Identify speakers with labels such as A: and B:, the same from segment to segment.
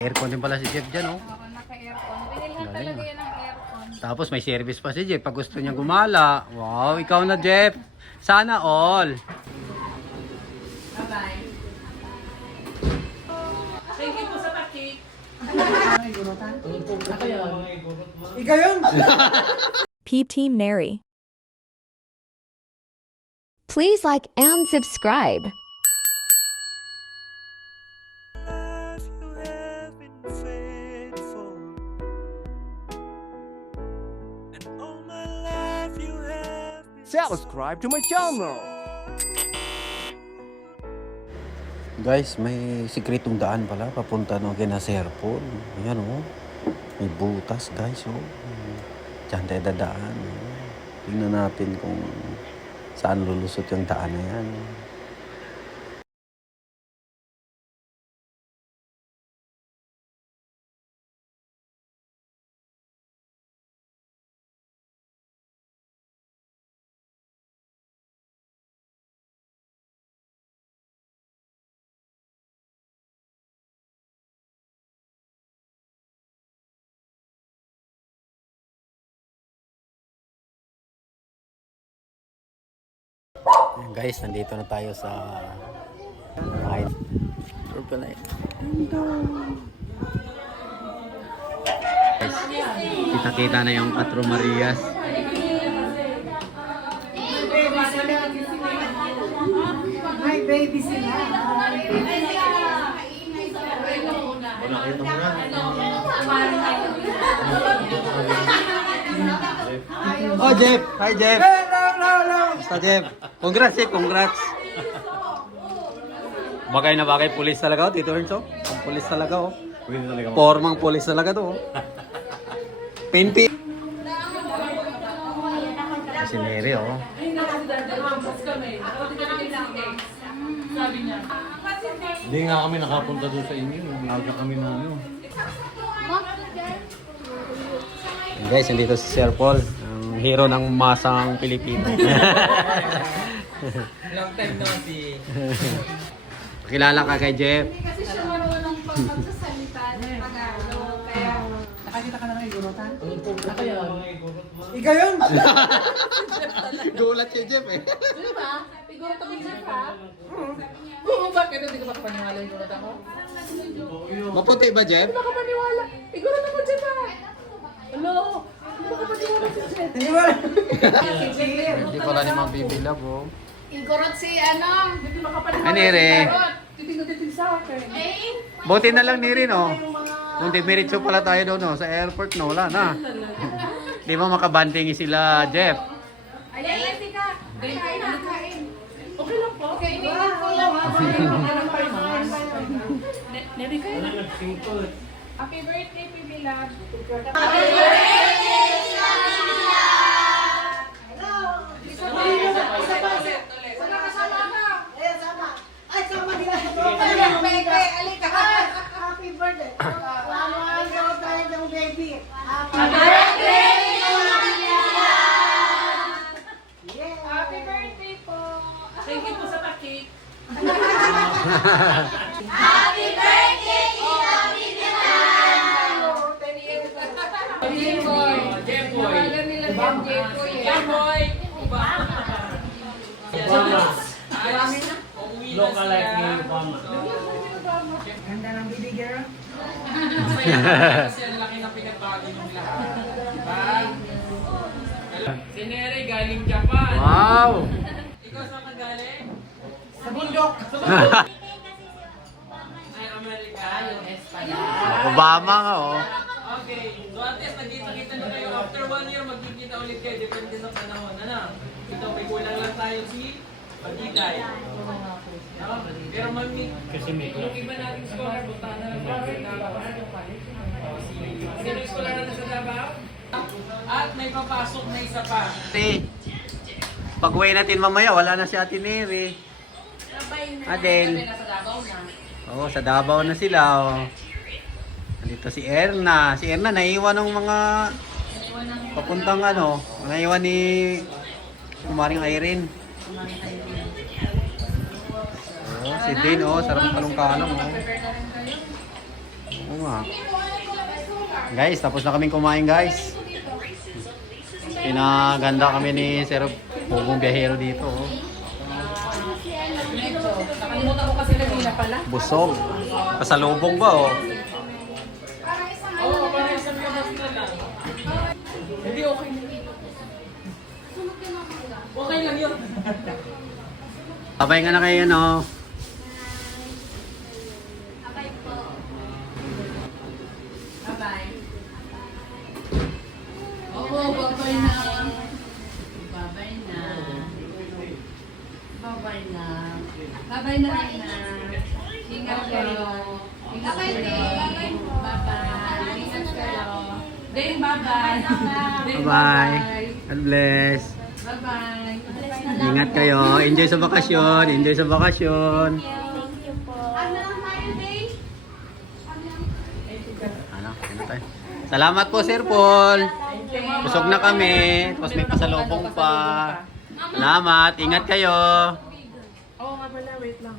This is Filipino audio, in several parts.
A: Aircon din pala si Jeff dyan, oh.
B: Oo, naka-aircon. Binilhan
A: Galing,
B: talaga
A: ah.
B: yan ng aircon.
A: Tapos may service pa si Jeff pag gusto niya gumala. Wow, ikaw na Jeff. Sana all.
C: Thank you po sa pakik.
D: Ikaw yun!
E: P Team Neri. Please like and subscribe.
D: Subscribe to my channel!
A: Guys, may sikretong daan pala papunta no kina Serpol. Ayan oh. May butas guys oh. Diyan tayo dadaan. Tingnan natin kung saan lulusot yung daan na yan. Guys, nandito na tayo sa bahay. Purple light. Guys, kita-kita na yung Patro Marias.
D: Hi, baby sila.
A: Oh, Jeff! Hi, Jeff!
D: Hey, no, no, no!
A: Basta, Jeff. Congrats, Jeff. Congrats. Bagay na bagay. Pulis talaga, oh, Tito Ernst, oh. Ang Pulis talaga, oh. Formang pulis talaga to, oh. Pinpi. Si Mary, oh.
F: Hindi nga kami nakapunta doon sa inyo. Naga kami na ano.
A: Guys, nandito si Sir Paul, ang hero ng masang Pilipinas.
C: Long time no see.
A: Kilala ka kay Jeff.
B: Kasi siya marunong pag magsasalita ng Tagalog. Kaya
D: Nakakita ka na ng igurutan?
C: Ako yun.
D: Ikaw yun!
A: Gulat si Jeff eh.
C: Di ba? Siguro ito minsan ka. Oo, bakit hindi ko makapaniwala yung gulat ako?
A: Maputi ba, Jeff?
C: Hindi makapaniwala. Siguro naman dyan ka. Hello? Hindi makapaniwala si Jet.
D: Hindi ba?
A: Hindi pala ni Ma'am Bibi Love, oh.
B: Igorot si ano.
C: Hindi makapaniwala
A: Ano, Ere?
C: Titingin-titing sa akin.
B: Eh,
A: Buti na lang ni Rin, oh. Kung dimiritso pala tayo doon, oh, sa airport, no, wala na. Di ba makabantingi sila, Jeff?
B: ayan, ready ka. Kain na, kain.
C: Okay lang po.
B: Kainin na po lang.
C: Neri kayo na.
B: Happy birthday, Pibi Love.
D: Ay, Happy birthday. One daw tayo ng baby. Happy
B: Happy birthday po.
C: Thank you po sa pakik.
B: Jeboy.
C: Jeboy.
B: Tawagan nila yung Jeboy. eh.
C: Jeboy.
F: Lookalike ni Obama.
D: Ganda ng baby girl.
C: Kasi ang laki ng pinagbago ng lahat. Diba? Si Nere galing Japan.
A: Wow!
C: Ikaw saan ka galing?
D: Sa bundok.
C: Ay, Amerika. US pala.
A: Obama nga, oh.
C: Okay. So at least nagkita-kita na kayo. After one year, magkikita ulit kayo. Depende sa panahon. Ano? Ito, may kulang lang tayo si Pagitay. No? Pero mami,
F: Kasi may
C: yung iba nating scholar, punta na lang sa Davao. Sino yung scholar na sa Davao? At may papasok na isa pa.
A: Ate, pag uwi natin mamaya, wala na si Ate Neri. Adel.
C: Nasa Davao na.
A: Oo, sa Davao na sila, oh. Dito si Erna. Si Erna, naiwan ng mga papuntang ano, naiwan ni Kumaring Irene. Oh, si Din, oh, sarap kalong-kalong, oh. Oo nga. Guys, tapos na kaming kumain guys. Pinaganda kami ni Sir Pugong Biyahero dito. Oh. Busog. Pasalubong ba oh? Abay nga na kayo no.
B: Bye-bye. Oo, babay na. Babay na. Babay na. Babay na, Ina. Ingat kayo. Ingat kayo. Bye-bye. Ingat kayo. Ding, bye-bye.
A: Bye-bye. God bless.
B: Bye-bye.
A: Ingat kayo. Enjoy sa bakasyon. Enjoy sa bakasyon.
B: Lang tayo, Ding?
A: Ano? Ano tayo? Salamat po Sir Paul. Busog na kami. Tapos may pasalubong pa. Salamat. Ingat kayo.
C: Oo nga pala, wait lang.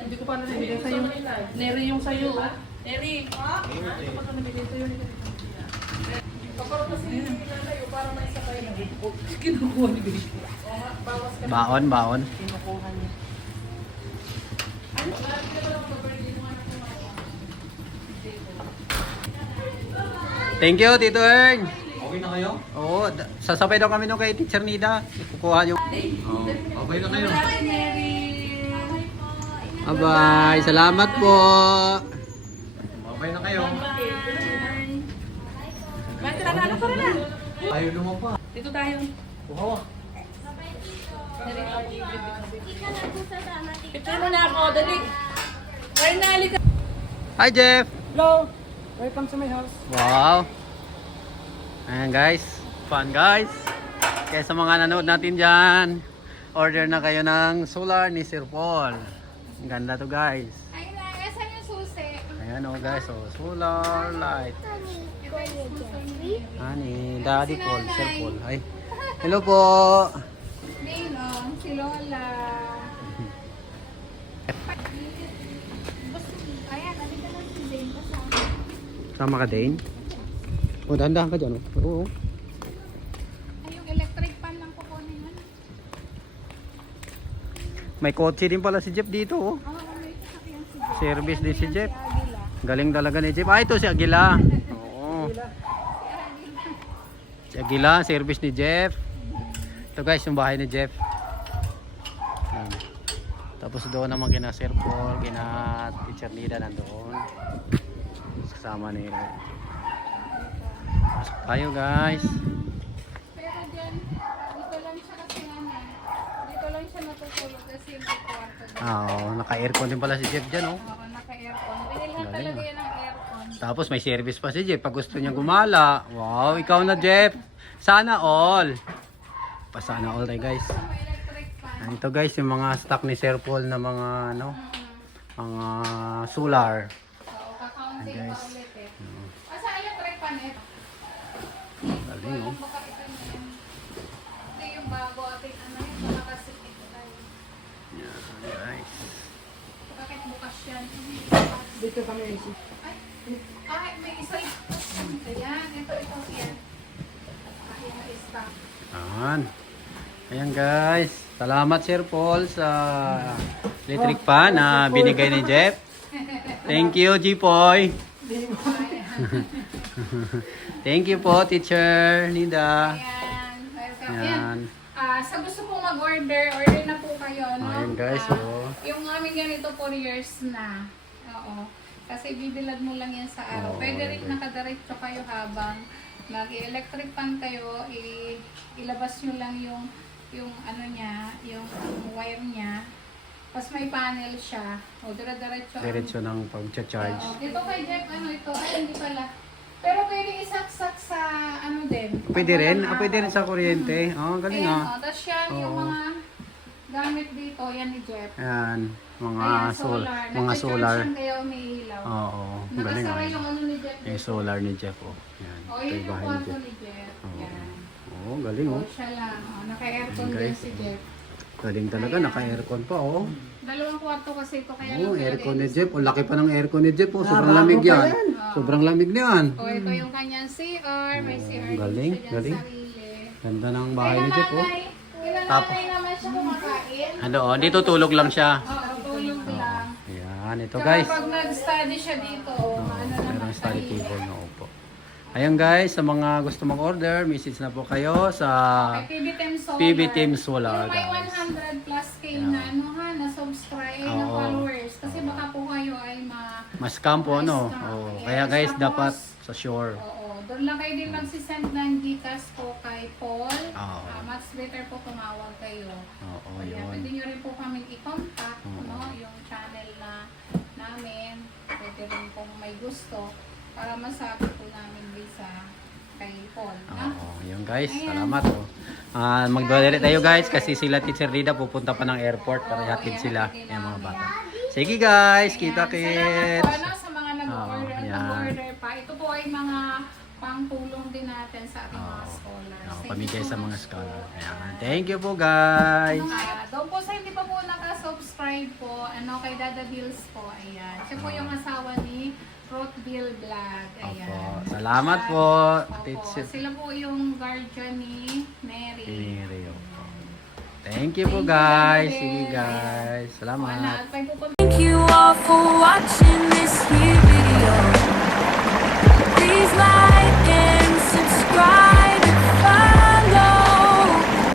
C: Hindi ko pa nabigay sa'yo. Neri yung sa'yo. Neri! Hindi ko pa nabigay sa'yo. Paparot kasi yung pinalayo para may sakay na. Kinukuha ni.
A: Baon, baon.
C: Kinukuha niya.
A: Thank you, Tito Ern.
F: Okay na kayo?
A: Oo, sasabay daw kami nung kay Teacher Nida. Kukuha yung...
F: Oo. Okay na kayo?
A: Bye-bye. Salamat po.
F: Okay na kayo?
C: May ano pa rin na?
F: Ayaw lumapa.
C: Dito tayo.
F: Wow.
C: Picture mo na ako, dali. Kaya na, halika.
A: Hi, Jeff.
C: Hello. Welcome to my house.
A: Wow. Ayan guys. Fun guys. Kaya sa mga nanood natin dyan, order na kayo ng solar ni Sir Paul. Ang ganda to guys.
B: Ay, nagasan yung susi.
A: Ayan o guys, oh, solar light. Ani, Daddy Paul, Sir Paul. Ay, hello po.
B: Ninong, si Lola.
A: Sama ka, Dane? O, dahan-dahan ka dyan. oh. Oo.
B: Ay, yung electric pan lang kukunin nun.
A: May kotse din pala si Jeff dito. Oh.
B: Oo, may sasakyan si Zane.
A: Service din si Jeff.
B: Agila.
A: Galing talaga ni Jeff. Ah, ito si Aguila. Oo. Si Aguila, service ni Jeff. Ito guys, yung bahay ni Jeff. Tapos doon naman kina Sir Paul, kina Teacher Nida nandoon. Kasama ni Pasok tayo guys.
B: Pero dyan, dito lang siya kasi ano, dito lang siya natutulog kasi yung kwarto.
A: Ah, Oo, naka-aircon din pala si Jeff dyan oh. Galing,
B: talaga
A: ah.
B: yan ng aircon.
A: Tapos may service pa si Jeff pag gusto niya gumala. Wow, ikaw na Jeff. Sana all. Pa sana all tayo guys. Ito guys, yung mga stock ni Sir Paul na mga ano, mga solar.
B: Pa
A: guys.
B: eh. Asa electric fan eh?
A: Galing oh.
B: Ito yun. Ito yung bago ating ano yun, baka kasi ito tayo.
A: Yan, guys.
B: Bakit bukas yan?
C: Dito kami.
B: Ay, ay, may isa Ayan, ito, ito, yan. Ayan, may.
A: Yan. Ayan guys. Salamat Sir Paul sa electric fan na binigay ni Jeff. Thank you, G-Poy. Thank you po, Teacher Nida.
B: Ayan, welcome. Ayan.
A: Yan.
B: Ah, sa gusto pong mag-order, order na po kayo, no?
A: Ayan, guys,
B: Ah,
A: oh.
B: Yung aming ganito for years na. Oo. Kasi bibilad mo lang yan sa araw.
A: Oo,
B: Pwede rin
A: okay.
B: nakadiretso kayo habang nag-electric fan kayo, i- ilabas nyo lang yung yung ano niya, yung wire niya. Tapos may panel siya. O, dire-diretso. ang-
A: Diretso ng pag-charge.
B: Oo. Ito kay Jeff, ano ito? Ay, hindi pala. Pero pwede isaksak sa ano din.
A: Pwede
B: pag
A: rin?
B: walang
A: Ah, pwede rin sa kuryente. Oh, galing
B: Ayan,
A: ah.
B: oh. Tapos yan, yung
A: Oo.
B: mga gamit dito, yan ni Jeff.
A: Ayan, mga
B: Ayan,
A: sol,
B: solar.
A: mga solar.
B: kaya umiilaw.
A: Oo, galing
B: Nakasara
A: ah.
B: yung ano ni Jeff.
A: Yung solar ni Jeff oh. Yan.
B: O,
A: Ito
B: yun
A: yung ni
B: kwarto
A: Jeff.
B: ni Jeff.
A: Oo.
B: Yan.
A: Oo, galing
B: O,
A: oh.
B: siya lang. O, naka-aircon din si Jeff.
A: Galing talaga, naka-aircon pa oh.
B: Dalawang kwarto kasi ito kaya
A: Oo,
B: lang
A: aircon ni
B: pinag-
A: Jeff. O, laki pa ng aircon ni Jeff oh. Sobrang lamig yan. Sobrang lamig na yan.
B: O, ito yung kanyang CR. May CR
A: galing, galing.
B: sarili.
A: Ganda ng bahay ni Jeff, oh. Tapos-
B: naman siya kumakain?
A: Ano, oh, dito tulog lang siya.
B: Oo.
A: Ayan, ito
B: Tsaka
A: guys.
B: pag nag-study siya dito, ano naman
A: Meron study
B: tahimik.
A: table na upo. Ayan guys, sa mga gusto mag-order, message na po kayo sa
B: Kay PB Team Solar.
A: PB Team Solar,
B: Yung may
A: guys.
B: 100 plus K na ano ha, na subscribe, na
A: Oo.
B: followers. Kasi baka po kayo ay ma...
A: mas ano?
B: Ma-scam.
A: Oh,
B: Yes,
A: kaya guys,
B: tapos-
A: dapat sa shore.
B: Oo, doon lang kayo din magsisend ng Gcash po kay Paul.
A: Oo.
B: Ah, much better po tumawag kayo.
A: Oo,
B: Kaya
A: yun.
B: pwede nyo rin po kami i-contact,
A: Oo.
B: no, yung channel na namin. Pwede rin kung may gusto para masabi po namin din sa kay Paul. Na?
A: Oo, yun guys,
B: Ayan.
A: salamat po. Ah, magdodere tayo guys kasi sila Teacher Rida pupunta pa ng airport para
B: Oo,
A: hatid sila
B: ihatid
A: yung mga bata. Sige guys, kita
B: Ayan.
A: kits.
B: Salamat po ano, sa mga nag-order,
A: Oo, yan.
B: nag-order pa. Ito po ay mga pangtulong din natin sa ating mga scholars.
A: Oh, pamigay sa mga
B: much po.
A: Thank you po guys.
B: Ano kaya, doon po sa hindi pa po nakasubscribe po, ano, kay Dada Bills po, ayan. Siya po yung asawa ni Rothville Vlog, ayan.
A: Opo. Salamat po.
B: Opo. Sila po yung guardian ni Mary.
A: Piniri yun. Thank you po
B: guys. Ma'am Sige
A: guys.
B: Salamat.
A: Thank
B: you
A: all
B: for
A: watching
B: this video. Please like. again.